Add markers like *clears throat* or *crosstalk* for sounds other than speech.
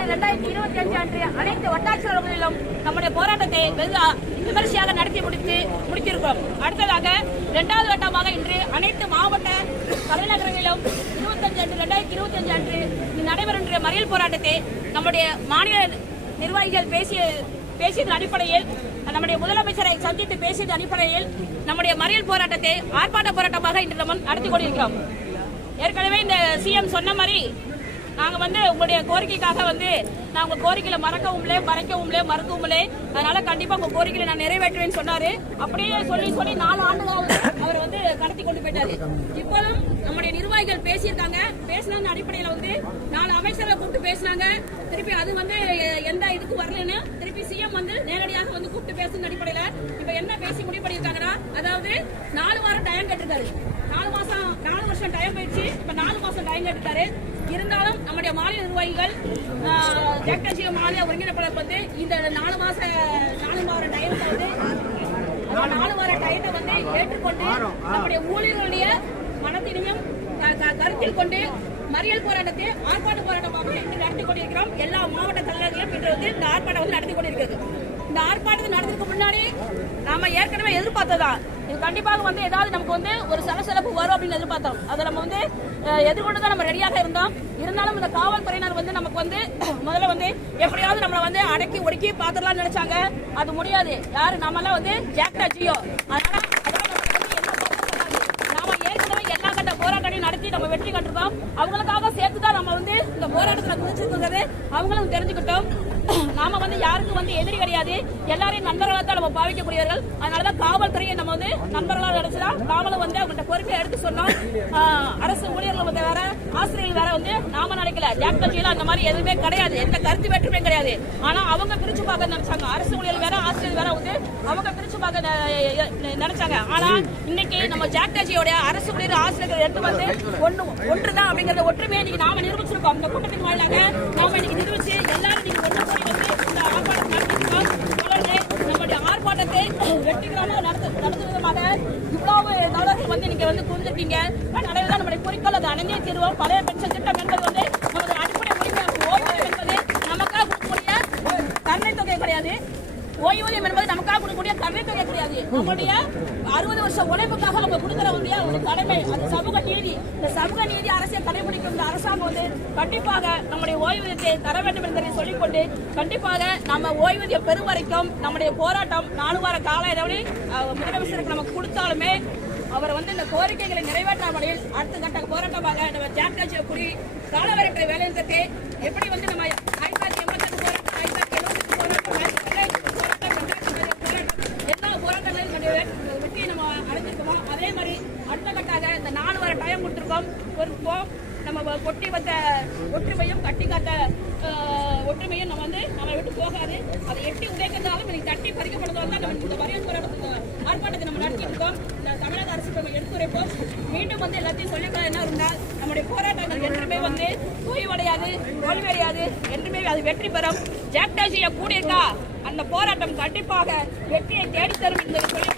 ஆண்டு இரண்டாயிரத்தி இருபத்தி அஞ்சு அன்று அனைத்து வட்டாட்சியர்களிலும் நம்முடைய போராட்டத்தை வெகு விமர்சையாக நடத்தி முடித்து முடித்திருக்கிறோம். அடுத்ததாக இரண்டாவது கட்டமாக இன்று அனைத்து மாவட்ட தலைநகரங்களிலும் இருபத்தஞ்சு அன்று இரண்டாயிரத்தி இருபத்தி அஞ்சு அன்று நடைபெறுகின்ற மறியல் போராட்டத்தை நம்முடைய மாநில நிர்வாகிகள் பேசிய பேசியதன் அடிப்படையில் நம்முடைய முதலமைச்சரை சந்தித்து பேசியதன் அடிப்படையில் நம்முடைய மறியல் போராட்டத்தை ஆர்ப்பாட்ட போராட்டமாக இன்று நம்ம நடத்தி கொண்டிருக்கிறோம். ஏற்கனவே இந்த சிஎம் சொன்ன மாதிரி நாங்கள் வந்து உங்களுடைய கோரிக்கைக்காக வந்து நான் உங்கள் கோரிக்கையில மறக்கவும்லே மறைக்கவும்லே மறுக்கவும்லே. அதனால கண்டிப்பா உங்க கோரிக்கையில நான் நிறைவேற்றுவேன்னு சொன்னாரு. அப்படியே சொல்லி சொல்லி நாலு ஆண்டுகளாக அவர் வந்து கடத்தி கொண்டு போயிட்டாரு. இப்போதும் நம்முடைய நிர்வாகிகள் பேசியிருக்காங்க. பேசின அடிப்படையில வந்து நாலு அமைச்சரை கூப்பிட்டு பேசினாங்க. திருப்பி அது வந்து எந்த இதுக்கு வரலன்னு திருப்பி சிஎம் வந்து நேரடியாக வந்து கூப்பிட்டு பேசுன அடிப்படையில இப்ப என்ன பேசி முடிவு பண்ணியிருக்காங்கன்னா அதாவது நாலு வாரம் டைம் கேட்டிருக்காரு. நாலு மாசம் நாலு வருஷம் டைம் போயிடுச்சு. இப்ப நாலு மாசம் டைம் கேட்டிருக்காரு. இருந்தாலும் நம்முடைய மாநில நிர்வாகிகள் ஜெகஜிய மாநில ஒருங்கிணைப்பாளர் வந்து இந்த நாலு மாச நாலு வார டைம் வந்து நாலு வார டயத்தை வந்து ஏற்றுக்கொண்டு நம்முடைய ஊழியர்களுடைய மனத்தினையும் க- க- கருத்தில் கொண்டு மறியல் போராட்டத்தை ஆர்ப்பாட்ட போராட்டமாக இன்று நடத்தி கொண்டிருக்கிறோம். எல்லா மாவட்ட தலைவர்களும் இன்று வந்து இந்த ஆர்ப்பாட்டம் வந்து நடத்தி கொண்டிருக்கிறது. இந்த ஆர்ப்பாட்டத்தை நடத்துறதுக்கு முன்னாடி நாம ஏற்கனவே எதிர்பார்த்ததான் இது கண்டிப்பாக வந்து ஏதாவது நமக்கு வந்து ஒரு சலசலப்பு வரும் அப்படின்னு எதிர்பார்த்தோம். அதை நம்ம வந்து எதிர்கொண்டு தான் நம்ம ரெடியாக இருந்தோம். இருந்தாலும் இந்த காவல்துறையினர் வந்து நமக்கு வந்து *clears throat* முதல்ல வந்து எப்படியாவது நம்மளை வந்து அடக்கி ஒடுக்கி பார்த்துடலாம்னு நினைச்சாங்க. அது முடியாது. யாரு? நம்மளாம் வந்து ஜாக்டா ஜியோ. அதனால நாம ஏற்கனவே எல்லா கட்ட போராட்டத்தையும் நடத்தி நம்ம வெற்றி கண்டிருக்கோம் அவங்களுக்காக சேர்த்து தான் நம்ம வந்து இந்த போராட்டத்துல குதிச்சிருக்கிறது அவங்களும் தெரிஞ்சுக்கிட்டோம். *coughs* நாம வந்து யாருக்கும் வந்து எதிரி கிடையாது. எல்லாரையும் நண்பர்களாக தான் நம்ம பாவிக்கக்கூடியவர்கள். அதனாலதான் காவல்துறையை நம்ம வந்து நண்பர்களாக நினைச்சுதான் நாமளும் வந்து அவங்கள்ட்ட பொறுப்பை எடுத்து சொன்னோம். அரசு ஊழியர்கள் வந்து வேற ஆசிரியர்கள் வேற வந்து நாம நினைக்கல. ஜாக் அந்த மாதிரி எதுவுமே கிடையாது. எந்த கருத்து வேற்றுமே கிடையாது. ஆனா அவங்க பிரிச்சு பார்க்க நினைச்சாங்க. அரசு ஊழியர்கள் வேற ஆசிரியர் வேற வந்து அவங்க பிரிச்சு பார்க்க நினைச்சாங்க. ஆனா இன்னைக்கு நம்ம ஜாக் அரசு ஊழியர் ஆசிரியர்கள் எடுத்து வந்து ஒன்று ஒன்றுதான் அப்படிங்கறத ஒற்றுமையை இன்னைக்கு நாம நிரூபிச்சிருக்கோம். அந்த கூட்டத்தின் வாயிலாக நாம இன்னைக்கு நிரூபிச்சு எல்லாரும் இன்னைக்கு ஒன்று கூடி வந்து இந்த ஆர்ப்பாட்டம் நடத்திருக்கோம் தொடர்ந்து நம்முடைய ஆர்ப்பாட்டத்தை வெற்றிகரமாக நடத்து நடத்தும் விதமாக இவ்வளவு நபர்கள் வந்து நீங்க வந்து குந்திருக்கீங்க அதனால நம்முடைய குறிக்கோள் அது அணைந்தே தீர்வோம் பழைய பென்ஷன் திட்டம் என்பது நம்முடைய அறுபது வருஷம் உழைப்புக்காக நம்ம கொடுக்கறவங்களுடைய வேண்டிய ஒரு கடமை அது சமூக நீதி. இந்த சமூக நீதி அரசியல் கடைபிடிக்கும் இந்த அரசாங்கம் வந்து கண்டிப்பாக நம்முடைய ஓய்வூதியத்தை தர வேண்டும் என்பதை சொல்லிக்கொண்டு கண்டிப்பாக நம்ம ஓய்வூதியம் பெறும் வரைக்கும் நம்முடைய போராட்டம் நாலு வார கால இடைவெளி முதலமைச்சருக்கு நமக்கு கொடுத்தாலுமே அவர் வந்து இந்த கோரிக்கைகளை நிறைவேற்றாமலில் அடுத்த கட்ட போராட்டமாக நம்ம ஜாக்டாஜிய குடி காலவரைக்கிற வேலைநிறுத்தத்தை எப்படி வந்து நம்ம ஆயிரத்தி தொள்ளாயிரத்தி எண்பத்தெட்டு போராட்டம் ஆயிரத்தி தொள்ளாயிரத்தி எழுபத்தி போராட்டம் ஆயிரத்தி தொள்ளாயிரத்தி தொண்ணூறு போராட்டம் எல்லா போராட்டங்களையும் கண்டு வெ- வெற்றியை நம்ம அடைஞ்சிருக்கோம் அதே மாதிரி அடுத்த கட்டாக இந்த நாலு வார டைம் கொடுத்துருக்கோம் பொறுப்போம் நம்ம வ- கொட்டி வந்த ஒற்றுமையும் கட்டி காத்த ஒற்றுமையும் நம்ம வந்து நம்ம விட்டு போகாது. அதை எட்டி உடைக்கிறதாலும் இன்னைக்கு தட்டி பறிக்கப்படுறதால தான் நம்ம இந்த மறியல் போராட்டத்துக்கு ஆர்ப்பாட்டத்தை நம்ம நடத்திட்டு இருக்கோம். இந்த தமிழக அரசு நம்ம எடுத்துரைப்போம். மீண்டும் வந்து எல்லாத்தையும் சொல்லிக்கலாம் என்ன இருந்தால் நம்முடைய போராட்டங்கள் என்றுமே வந்து தோய்வடையாது தோல்வியடையாது. என்றுமே அது வெற்றி பெறும். ஜாக்டாஜியை கூடியிருக்கா? அந்த போராட்டம் கண்டிப்பாக வெற்றியை தேடித்தரும் என்பதை சொல்லி